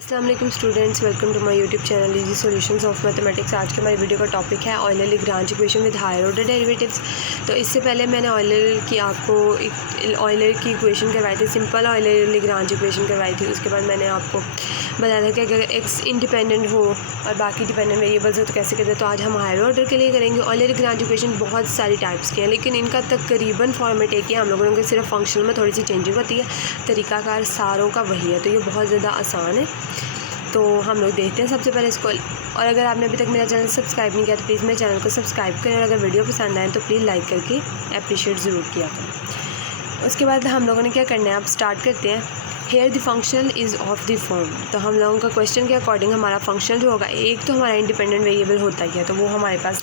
अस्सलाम वालेकुम students, welcome to my YouTube channel easy solutions of mathematics. आज के हमारे वीडियो का टॉपिक है Euler Lagrange equation with higher order derivatives. तो इससे पहले मैंने ऑयलर की इक्वेशन करवाई थी, सिंपल ऑयलर-लैग्रांज इक्वेशन करवाई थी। उसके बाद मैंने आपको बताया था कि अगर एक्स इंडिपेंडेंट हो और बाकी डिपेंडेंट वेरिएबल्स हो तो कैसे करते हैं। तो आज हम हायर ऑर्डर के लिए करेंगे। ऑयलर-लैग्रांज इक्वेशन बहुत सारी टाइप्स की हैं, लेकिन इनका तकरीबन फॉर्मेट एक ही है। हम लोगों के सिर्फ फंक्शनल में थोड़ी सी चेंजिंग होती है, तरीकाकार सारों का वही है। तो ये बहुत ज़्यादा आसान है। तो हम लोग देखते हैं सबसे पहले इसको। और अगर आपने अभी तक मेरा चैनल सब्सक्राइब नहीं किया तो प्लीज़ मेरे चैनल को सब्सक्राइब करें, और अगर वीडियो पसंद आए तो प्लीज़ लाइक करके अप्रिशिएट ज़रूर किया करें। उसके बाद हम लोगों ने क्या करना है, आप स्टार्ट करते हैं। Here the functional is of the form. तो हम लोगों का क्वेश्चन के अकॉर्डिंग हमारा फंक्शनल जो होगा, एक तो हमारा इंडिपेंडेंट वेरिएबल होता ही है, तो वो हमारे पास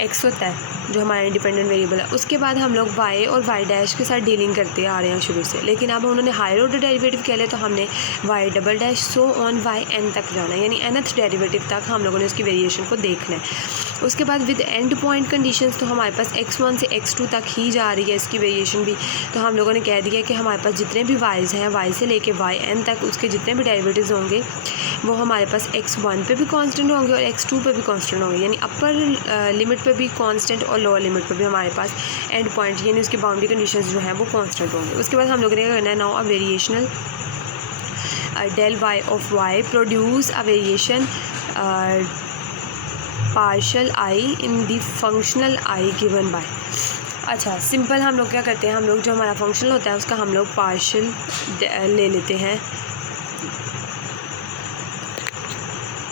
एक्स होता है जो हमारा इंडिपेंडेंट वेरिएबल है। उसके बाद हम लोग वाई और वाई डैश के साथ डीलिंग करते आ रहे हैं शुरू से, लेकिन अब उन्होंने हायर ऑर्डर डेरिवेटिव कह लिया तो हमने y double dash so on y n तक जाना है, यानी nth डेरिवेटिव तक हम लोगों ने उसकी वेरिएशन को देखना है। उसके बाद विद एंड पॉइंट कंडीशंस, तो हमारे पास x1 से x2 तक ही जा रही है इसकी वेरिएशन भी। तो हम लोगों ने कह दिया कि हमारे पास जितने भी वाइज हैं, वाई से लेके वाई एन तक उसके जितने भी डेरिवेटिव्स होंगे वो हमारे पास x1 पे भी कांस्टेंट होंगे और x2 पे भी कांस्टेंट होंगे, यानी अपर लिमिट पे भी कांस्टेंट और लोअर लिमिट पे भी हमारे पास एंड पॉइंट यानी उसकी बाउंड्री कंडीशंस जो हैं वो कांस्टेंट होंगे। उसके बाद हम लोगों ने क्या करना है, now a variational del y of y produce a variation partial I in the functional I given by। अच्छा, सिंपल हम लोग क्या करते हैं, हम लोग जो हमारा फंक्शनल होता है उसका हम लोग पार्शियल ले लेते हैं,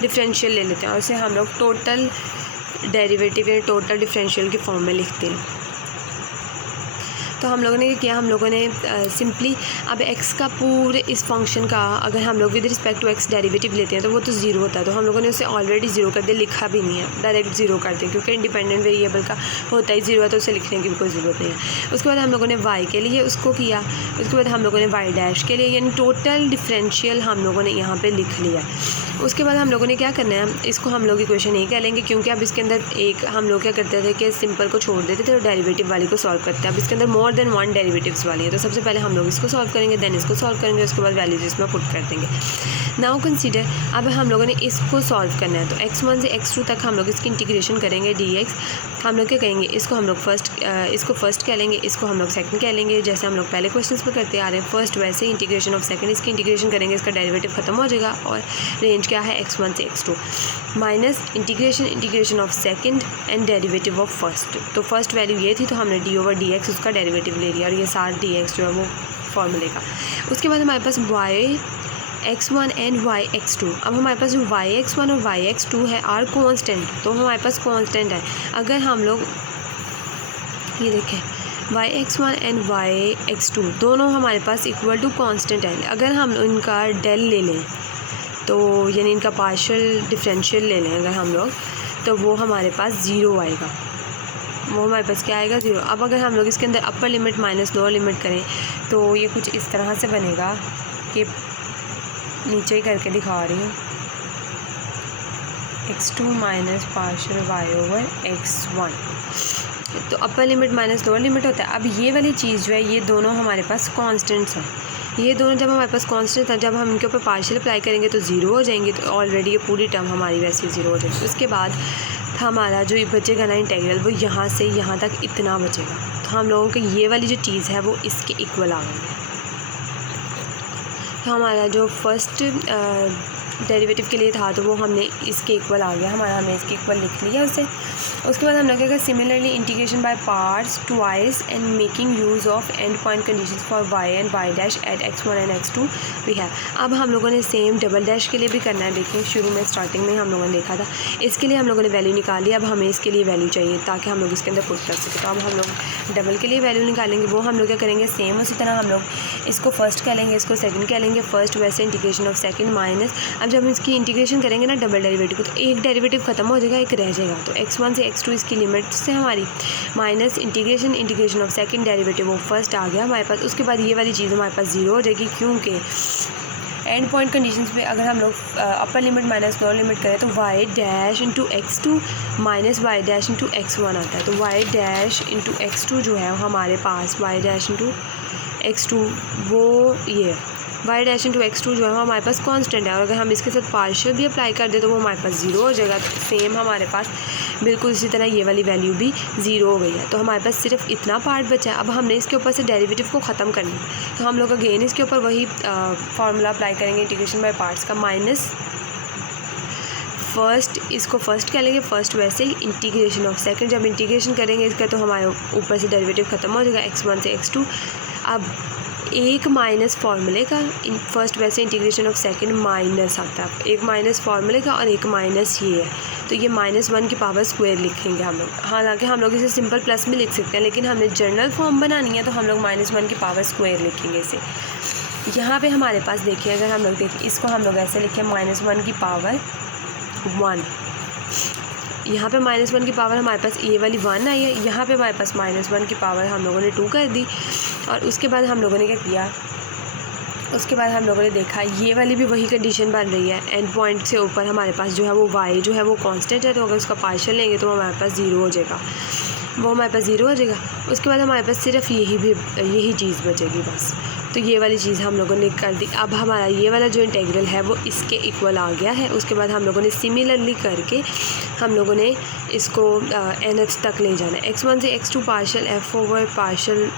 डिफरेंशियल ले लेते हैं, और उसे हम लोग टोटल डेरिवेटिव या टोटल डिफरेंशियल के फॉर्म में लिखते हैं। तो हम लोगों ने क्या किया, हम लोगों ने सिंपली अब x का पूरे इस फंक्शन का अगर हम लोग with respect to x derivative लेते हैं तो वो तो ज़ीरो होता है। तो हम लोगों ने उसे ऑलरेडी ज़ीरो कर दिया, लिखा भी नहीं है, डायरेक्ट ज़ीरो कर दें, क्योंकि इंडिपेंडेंट वेरिएबल का होता ही ज़ीरो है तो उसे लिखने की भी कोई ज़रूरत नहीं है। उसके बाद हम लोगों ने y के लिए उसको किया, उसके बाद हम लोगों ने y डैश के लिए, यानी टोटल डिफरेंशियल हम लोगों ने यहाँ पर लिख लिया। उसके बाद हम लोगों ने क्या करना है, इसको हम लोग इक्वेशन नहीं कह लेंगे, क्योंकि अब इसके अंदर एक हम लोग क्या करते थे कि सिंपल को छोड़ देते थे और डेरिवेटिव वाली को सॉल्व करते हैं। अब इसके अंदर मोर देन वन डेरिवेटिव्स वाली है, तो सबसे पहले हम लोग इसको सॉल्व करेंगे, देन इसको सॉल्व करेंगे, उसके बाद वैल्यूज इसमें पुट कर देंगे। नाउ कंसीडर, अब हम लोगों ने इसको सॉल्व करना है, तो x1 से x2 तक हम लोग इसकी इंटीग्रेशन करेंगे dx। हम लोग क्या कहेंगे, इसको हम लोग इसको फर्स्ट कह लेंगे, इसको हम लोग सेकंड कह लेंगे, जैसे हम लोग पहले क्वेश्चन में करते आ रहे हैं। फर्स्ट वैसे इंटीग्रेशन ऑफ सेकंड, इसकी इंटीग्रेशन करेंगे, इसका डेरिवेटिव खत्म हो जाएगा, और रेंज क्या है x1 से x2 minus integration of second and derivative of first. तो फर्स्ट वैल्यू ये थी, तो हमने d ओवर dx उसका डेरिवेटिव ले लिया, और ये सारा dx जो है वो फॉर्मूले का। उसके बाद हमारे पास y x1 and y x2। अब हमारे पास जो y x1 और y x2 है आर कांस्टेंट, तो हमारे पास कांस्टेंट है। अगर हम लोग ये देखें y x1 and y x2 दोनों हमारे पास इक्वल टू कांस्टेंट है, अगर हम इनका डेल ले लें तो यानी इनका पार्शियल डिफरेंशियल ले लें अगर हम लोग, तो वो हमारे पास ज़ीरो आएगा, वो हमारे पास क्या आएगा, ज़ीरो। अब अगर हम लोग इसके अंदर upper limit minus lower limit करें तो ये कुछ इस तरह से बनेगा, कि नीचे ही करके दिखा रही हूँ, x2 minus partial y over x1, तो upper limit minus lower limit होता है। अब ये वाली चीज़ जो है, ये दोनों हमारे पास कांस्टेंट्स हैं, ये दोनों जब हमारे पास कांस्टेंट था, जब हम इनके ऊपर पार्शियल अप्लाई करेंगे तो ज़ीरो हो जाएंगे, तो ऑलरेडी ये पूरी टर्म हमारी वैसे ही ज़ीरो हो जाएगी। उसके बाद हमारा जो बचेगा ना इंटीग्रल, वो यहाँ से यहाँ तक इतना बचेगा, तो हम लोगों को ये वाली जो चीज़ है वो इसके इक्वल आ गई है। तो हमारा जो फर्स्ट डेरिवेटिव के लिए था तो वो हमने इसके इक्वल आ गया हमारा, हमने इसके इक्वल लिख लिया उसे। उसके बाद हम लोग क्या, similarly integration by parts twice and making use of end point conditions for y and y dash at x1 and x2 भी है। अब हम लोगों ने सेम डबल डैश के लिए भी करना है। देखिए शुरू में स्टार्टिंग में हम लोगों ने देखा था, इसके लिए हम लोगों ने वैल्यू निकाली, अब हमें इसके लिए वैल्यू चाहिए ताकि हम लोग इसके अंदर पुट कर सकें। तो अब हम लोग डबल के लिए वैल्यू निकालेंगे, वो हम लोग क्या करेंगे, सेम उसी तरह हम लोग इसको फर्स्ट कह लेंगे, इसको सेकंड कह लेंगे। फर्स्ट वैसे इंटीग्रेशन ऑफ सेकंड माइनस, अब जब हम इसकी इंटीग्रेशन करेंगे ना डबल डेरिवेटिव को, तो एक डेरिवेटिव खत्म हो जाएगा, एक रह जाएगा, तो x1 से x2 इसकी लिमिट से हमारी minus integration of second derivative वो फर्स्ट आ गया हमारे पास। उसके बाद ये वाली चीज़ हमारे पास ज़ीरो हो जाएगी, क्योंकि एंड पॉइंट कंडीशंस पे अगर हम लोग upper limit minus lower limit करें तो y dash into x2 minus y dash into x1 आता है। तो y डैश इंटू x2 जो है हमारे पास y डैश इंटू x2 वो ये वाई डैश इंटू x2 जो है हमारे पास कांस्टेंट है, और अगर हम इसके साथ पार्शियल भी अप्लाई कर दे तो वो हमारे पास 0 हो जाएगा। सेम हमारे पास बिल्कुल इसी तरह ये वाली वैल्यू भी 0 हो गई है। तो हमारे पास सिर्फ इतना पार्ट बचा है। अब हमने इसके ऊपर से डेरिवेटिव को ख़त्म करना है, तो हम लोग अगेन इसके ऊपर वही फार्मूला अप्लाई करेंगे इंटीग्रेशन बाय पार्ट्स का, माइनस फर्स्ट, इसको फर्स्ट कह लेंगे फर्स्ट, वैसे ही इंटीग्रेशन ऑफ सेकंड, जब इंटीग्रेशन करेंगे इसका तो हमारे ऊपर से डेरिवेटिव ख़त्म हो जाएगा x1 से x2। अब एक माइनस फार्मूले का, फर्स्ट वैसे इंटीग्रेशन ऑफ सेकंड माइनस आता है, एक माइनस फार्मूले का और एक माइनस ये है, तो ये -1 की पावर स्क्वायर लिखेंगे हम लोग। हालांकि हम लोग इसे सिंपल प्लस में लिख सकते हैं, लेकिन हमने जनरल फॉर्म बनानी है तो हम लोग -1 की पावर स्क्वायर लिखेंगे इसे। यहाँ पे हमारे पास देखिए, अगर हम लोग देखें इसको हम लोग ऐसे लिखें -1 की पावर 1, यहाँ पे -1 की पावर हमारे पास ये वाली 1 आई है, यहाँ पे हमारे पास -1 की पावर हम लोगों ने 2 कर दी। और उसके बाद हम लोगों ने क्या किया, उसके बाद हम लोगों ने देखा ये वाली भी वही कंडीशन बन रही है, एंड पॉइंट से ऊपर हमारे पास जो है वो y जो है वो कांस्टेंट है, तो अगर उसका पार्शियल लेंगे तो हमारे पास 0 हो जाएगा, वो हमारे पास 0 हो जाएगा। उसके बाद हमारे पास सिर्फ यही चीज़ बचेगी बस, तो ये वाली चीज़ हम लोगों ने कर दी। अब हमारा ये वाला जो इंटेग्रल है वो इसके इक्वल आ गया है। उसके बाद हम लोगों ने सिमिलरली करके हम लोगों ने इसको nth तक ले जाना है, x1 से x2 partial f over partial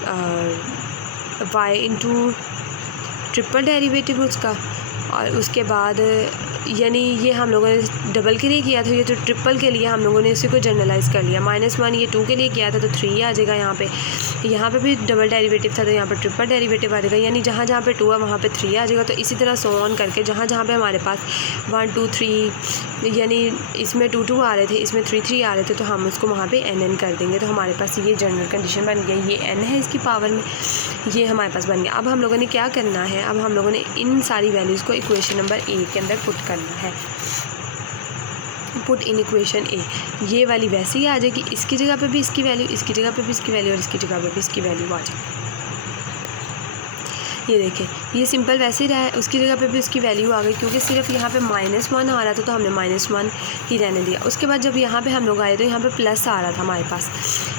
y into triple derivative उसका, और उसके बाद यानी ये हम लोगों ने डबल के लिए किया था, ये तो ट्रिपल के लिए हम लोगों ने इसी को जनरलाइज़ कर लिया। -1 ये 2 के लिए किया था तो 3 आ जाएगा यहाँ पे भी डबल डेरिवेटिव था तो यहाँ पे ट्रिपल डेरिवेटिव आ जाएगा, यानी जहाँ जहाँ पे 2 है वहाँ पे 3 आ जाएगा। तो इसी तरह सो ऑन करके जहाँ जहाँ पे हमारे पास 1 2 3, यानी इसमें 2 2 आ रहे थे, इसमें 3 3 आ रहे थे, तो हम उसको वहाँ पे n कर देंगे। तो हमारे पास ये जनरल कंडीशन बन गया, ये n है इसकी पावर में, ये हमारे पास बन गया। अब हम लोगों ने क्या करना है, अब हम लोगों ने इन सारी वैल्यूज़ को इक्वेशन नंबर ए के अंदर पुट करना है, पुट इन इक्वेशन ए। ये वाली वैसे ही आ जाएगी, इसकी जगह पे भी इसकी वैल्यू, इसकी जगह पे भी इसकी वैल्यू और इसकी जगह पे भी इसकी वैल्यू आ जाएगी। ये देखें, ये सिंपल वैसे ही रहा है, उसकी जगह पे भी उसकी वैल्यू आ गई, क्योंकि सिर्फ यहाँ पे -1 आ रहा था तो हमने -1 ही रहने दिया। उसके बाद जब यहाँ पे हम लोग आए तो यहाँ पे प्लस आ रहा था हमारे पास,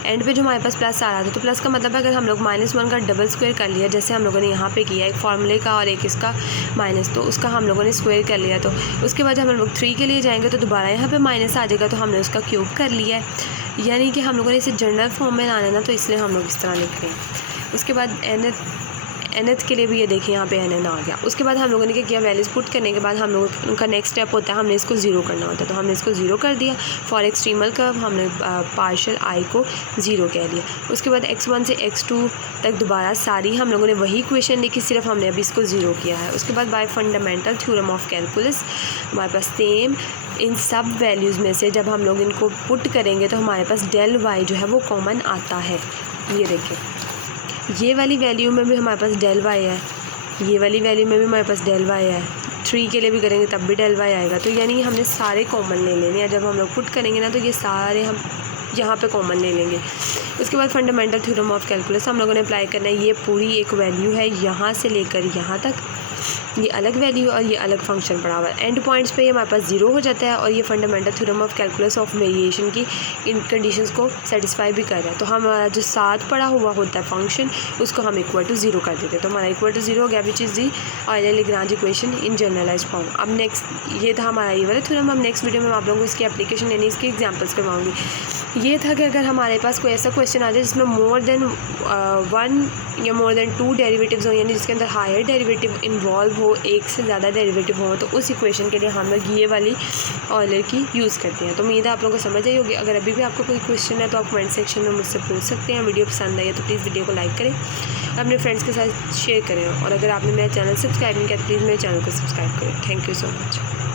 एंड पे जो हमारे पास प्लस आ रहा था, तो प्लस का मतलब है अगर हम लोग -1 का डबल स्क्वायर कर लिया, जैसे हम लोगों ने यहाँ पे किया, एक फार्मूले का और एक इसका माइनस, तो उसका हम लोगों ने स्क्वायर कर लिया। तो उसके बाद जब हम लोग 3 के लिए जाएंगे तो दोबारा यहाँ पे माइनस आ जाएगा, तो हमने उसका क्यूब कर लिया है, यानी कि हम लोगों ने इसे जनरल फॉर्म में लाना है ना, तो इसलिए हम लोग इस तरह लिख रहे हैं। उसके बाद nth के लिए भी ये देखिए यहाँ पे n आ गया। उसके बाद हम लोगों ने क्या किया, वैल्यूज़ पुट करने के बाद हम लोग उनका नेक्स्ट स्टेप होता है हमने इसको 0 करना होता है, तो हमने इसको 0 कर दिया। फॉर एक्सट्रीमल कर्व हमने पार्शियल i को 0 कह दिया। उसके बाद x1 से x2 तक दोबारा सारी हम लोगों ने वही इक्वेशन लिखी, सिर्फ हमने अभी इसको 0 किया है। उसके बाद bye fundamental theorem of calculus हमारे पास सेम इन सब वैल्यूज़ में से जब हम लोग इनको पुट करेंगे तो हमारे पास डेल y जो है वो कॉमन आता है। ये देखें, ये वाली वैल्यू में भी हमारे पास डेल y है, ये वाली वैल्यू में भी हमारे पास डेल y है, 3 के लिए भी करेंगे तब भी डेल y आएगा। तो यानी हमने सारे कॉमन ले लेने हैं, जब हम लोग पुट करेंगे ना तो ये सारे हम यहाँ पे कॉमन ले लेंगे। उसके बाद फंडामेंटल थ्योरम ऑफ कैलकुलस हम लोगों ने अप्लाई करना है। ये पूरी एक वैल्यू है, यहाँ से लेकर यहाँ तक ये अलग वैल्यू और ये अलग फंक्शन पड़ा हुआ है। एंड पॉइंट्स पे ये हमारे पास 0 हो जाता है, और ये fundamental theorem of calculus of variation की इन कंडीशंस को सेटिस्फाई भी कर रहा है। तो हमारा जो साथ पड़ा हुआ होता है फंक्शन, उसको हम =0 कर देते हैं, तो हमारा =0 हो गया, which is the Euler Lagrange equation in generalise form. अब नेक्स्ट ये था हमारा ये वाला थ्योरम। अब नेक्स्ट वीडियो में आप लोगों को इसकी एप्लीकेशन यानी इसके एग्जाम्पल्स करवाऊँगी। ये था कि अगर हमारे पास कोई ऐसा क्वेश्चन आ जाए जिसमें मोर देन 1 या मोर देन 2 डेरिवेटिव्स हो, यानी जिसके अंदर हायर डेरिवेटिव इन्वॉल्व हो, एक से ज़्यादा डेरिवेटिव हो, तो उस इक्वेशन के लिए हम लोग ये वाली ऑयलर की यूज़ करते हैं। तो उम्मीद है आप लोगों को समझ आई होगी। अगर अभी भी आपको कोई क्वेश्चन है तो आप कमेंट सेक्शन में मुझसे पूछ सकते हैं। वीडियो पसंद आई है तो प्लीज़ वीडियो को लाइक करें, अपने फ्रेंड्स के साथ शेयर करें, और अगर आपने मेरा चैनल सब्सक्राइब नहीं किया तो प्लीज़ मेरे चैनल को सब्सक्राइब करें। Thank you so much.